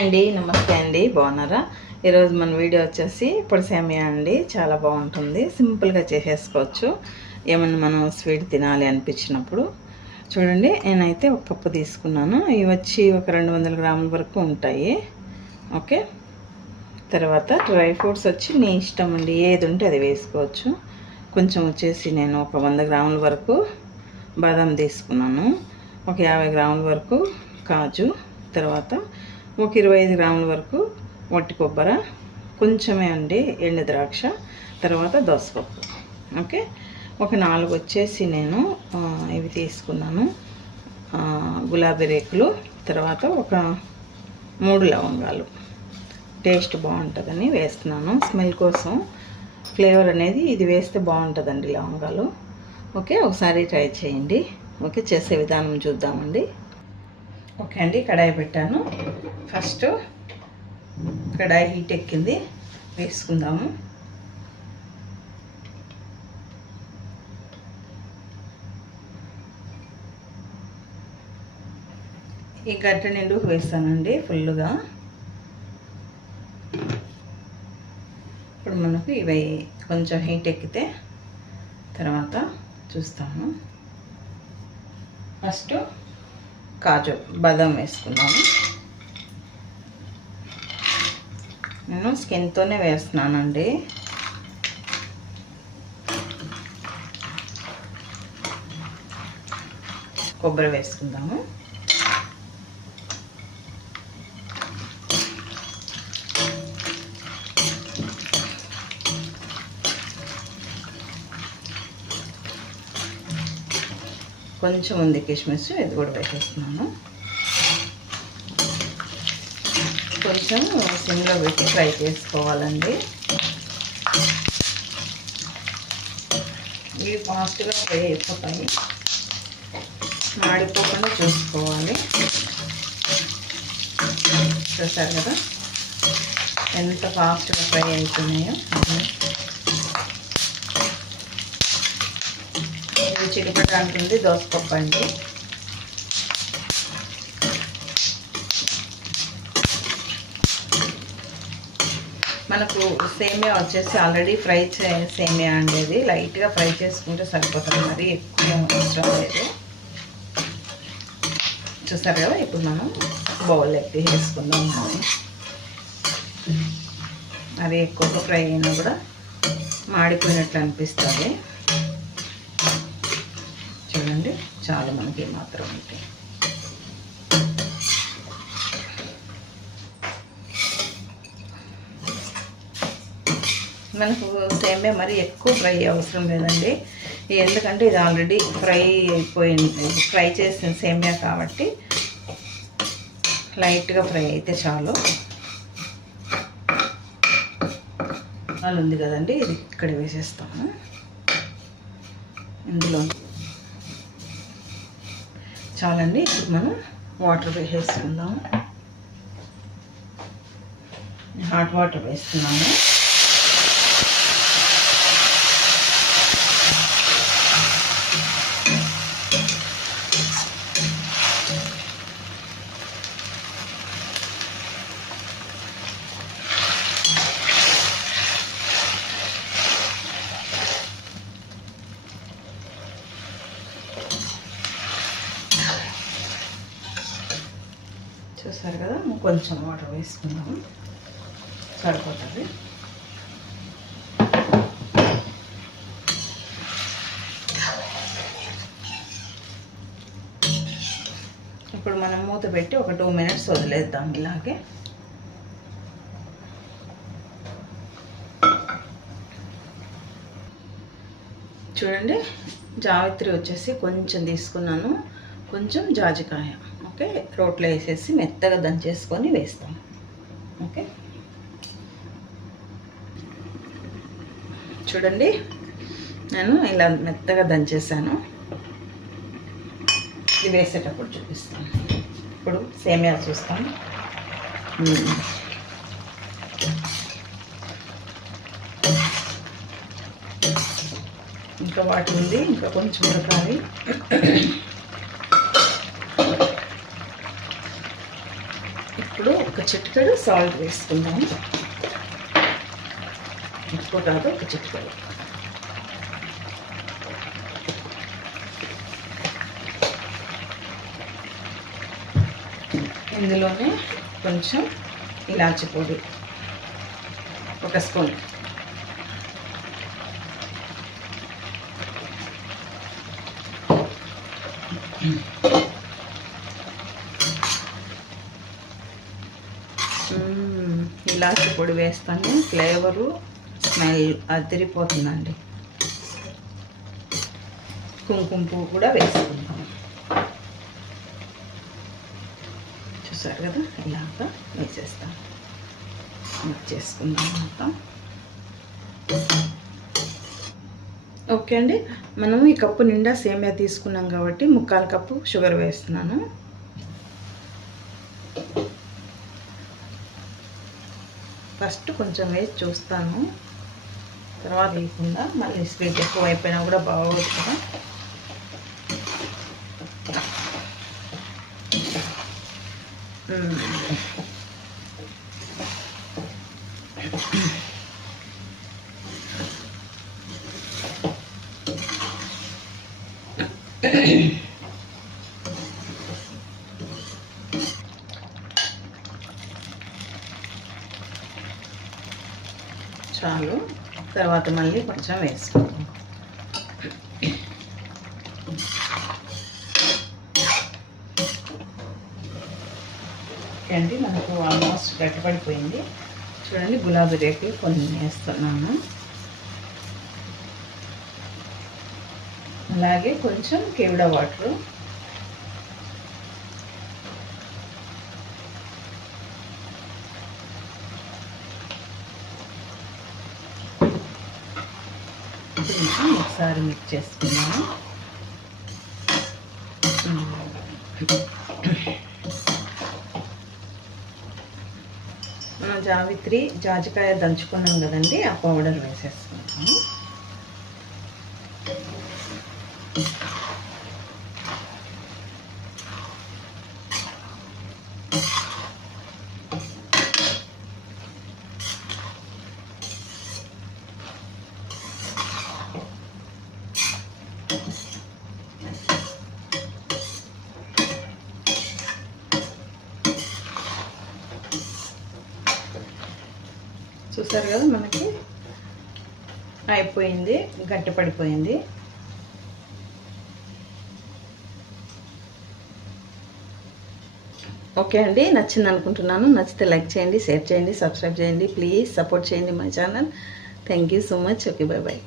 అండి, నమస్తే అండి. బాగున్నారా? ఈరోజు మన వీడియో వచ్చేసి పొడి సేమియా అండి. చాలా బాగుంటుంది, సింపుల్గా చేసేసుకోవచ్చు. ఏమన్నా మనం స్వీట్ తినాలి అనిపించినప్పుడు. చూడండి, నేనైతే ఒక కప్పు తీసుకున్నాను. ఇవి వచ్చి ఒక 200 గ్రాముల వరకు ఉంటాయి. ఓకే, తర్వాత డ్రై ఫ్రూట్స్ వచ్చి నీ ఇష్టం అండి, ఏది ఉంటే అది వేసుకోవచ్చు. కొంచెం వచ్చేసి నేను ఒక 100 గ్రాముల వరకు బాదం తీసుకున్నాను, ఒక 50 గ్రాముల వరకు కాజు, తర్వాత ఒక 25 గ్రాముల వరకు వట్టి కొబ్బరి, కొంచెమే అండి ఎండు ద్రాక్ష, తర్వాత దోసపప్పు. ఓకే, ఒక 4 వచ్చేసి నేను ఇవి తీసుకున్నాను, గులాబీ రేకులు, తర్వాత ఒక 3 లవంగాలు. టేస్ట్ బాగుంటుందని వేస్తున్నాను, స్మెల్ కోసం, ఫ్లేవర్ అనేది ఇది వేస్తే బాగుంటుందండి లవంగాలు. ఓకే, ఒకసారి ట్రై చేయండి. ఓకే, చేసే విధానం చూద్దామండి. ఓకే అండి, కడాయి పెట్టాను. ఫస్ట్ కడాయి హీట్ ఎక్కింది, వేసుకుందాము. ఈ గడ్డ నిండు వేస్తానండి ఫుల్గా. ఇప్పుడు మనకు ఇవి కొంచెం హీట్ ఎక్కితే తర్వాత చూస్తాము. ఫస్ట్ కాజు బాదం వేసుకున్నాను. నేను స్కిన్తోనే వేస్తున్నానండి. కొబ్బరి వేసుకుందాము. కొంచెం ఉంది కిస్మిస్, ఇది కూడా వేసేస్తున్నాను. కొంచెం సిమ్లో పెట్టి ఫ్రై చేసుకోవాలండి. ఇవి ఫాస్ట్గా ఫ్రై అయిపోతాయి, మాడిపోకుండా చూసుకోవాలి. చూసారు కదా ఎంత ఫాస్ట్గా ఫ్రై అవుతున్నాయో. చిటిపట అంటుంది దోసపప్పు అండి. మనకు సేమియా వచ్చేసి ఆల్రెడీ ఫ్రై సేమియా అండి, లైట్గా ఫ్రై చేసుకుంటే సరిపోతుంది, మరి ఎక్కువ అవసరం లేదు. చూసారు కదా, ఇప్పుడు మనం బౌల్ ఎత్తి వేసుకుందాం. అది ఎక్కువగా ఫ్రై అయినా కూడా మాడిపోయినట్లు అనిపిస్తుంది. చూడండి, చాలా మనకి మాత్రం ఉంటాయి. మనకు సేమియా మరి ఎక్కువ ఫ్రై అవసరం లేదండి, ఎందుకంటే ఇది ఆల్రెడీ ఫ్రై అయిపోయింది, ఫ్రై చేసిన సేమియా కాబట్టి లైట్గా ఫ్రై అయితే చాలు. అలా ఉంది కదండి, ఇది ఇక్కడ వేసేస్తాము. ఇందులో చాలండి. ఇప్పుడు మనం వాటర్ వేసేసుకుందాం. హాట్ వాటర్ వేస్తున్నాము. చూసారు కదా, కొంచెం వాటర్ వేసుకుందాము, సరిపోతుంది. ఇప్పుడు మనం మూత పెట్టి ఒక 2 మినిట్స్ వదిలేద్దాం ఇలాగే. చూడండి, జావిత్రి వచ్చేసి కొంచెం తీసుకున్నాను, కొంచెం జాజికాయ. ఓకే, రోట్లో వేసేసి మెత్తగా దంచేసుకొని వేస్తాం. ఓకే, చూడండి, నేను ఇలా మెత్తగా దంచేసాను. ఇది వేసేటప్పుడు చూపిస్తాను. ఇప్పుడు సేమియా చూస్తాను. ఇంకా వాటి ఉంది, ఇంకా కొంచెం ఉడకాలి. ఇప్పుడు ఒక చిటికెడు సాల్ట్ వేసుకుందాము. ఎక్కువ కాదు, ఒక చిటికెడు. ఇందులోనే కొంచెం ఇలాచి పొడి, ఒక స్పూన్. ఇలాచి పొడి వేస్తాను, ఫ్లేవరు స్మెల్ అదిరిపోతుందండి. కుంకుమ పువ్వు కూడా వేసుకుంటాం. చూసారు కదా, ఇలాగా వేసేస్తాం. మిక్స్ చేసుకుందాం మొత్తం. ఓకే అండి, మనం ఈ కప్పు నిండా సేమియా తీసుకున్నాం కాబట్టి 3/4 కప్పు షుగర్ వేస్తున్నాను. ఫస్ట్ కొంచెం వేసి చూస్తాను, తర్వాత వేయకుండా మళ్ళీ స్వీట్ ఎక్కువ అయిపోయినా కూడా బాగోదు కదా. చాలు, తర్వాత మళ్ళీ కొంచెం వేసుకుందాం. ఓకే అండి, మనకు ఆల్మోస్ట్ గట్టిపడిపోయింది. చూడండి, గులాబీ రేకులు కొన్ని వేస్తున్నాను. అలాగే కొంచెం కేవడా వాటరు. ఒకసారి మిక్స్ చేసుకున్నాను. మనం జావిత్రి, జాజికాయ దంచుకున్నాం కదండి, ఆ పౌడర్ వేసేసుకుంటాము. చూసారు కదా, మనకి అయిపోయింది, గట్టి పడిపోయింది. ఓకే అండి, నచ్చింది అనుకుంటున్నాను. నచ్చితే లైక్ చేయండి, షేర్ చేయండి, సబ్స్క్రైబ్ చేయండి. ప్లీజ్ సపోర్ట్ చేయండి my channel. Thank you so much. Okay, bye bye.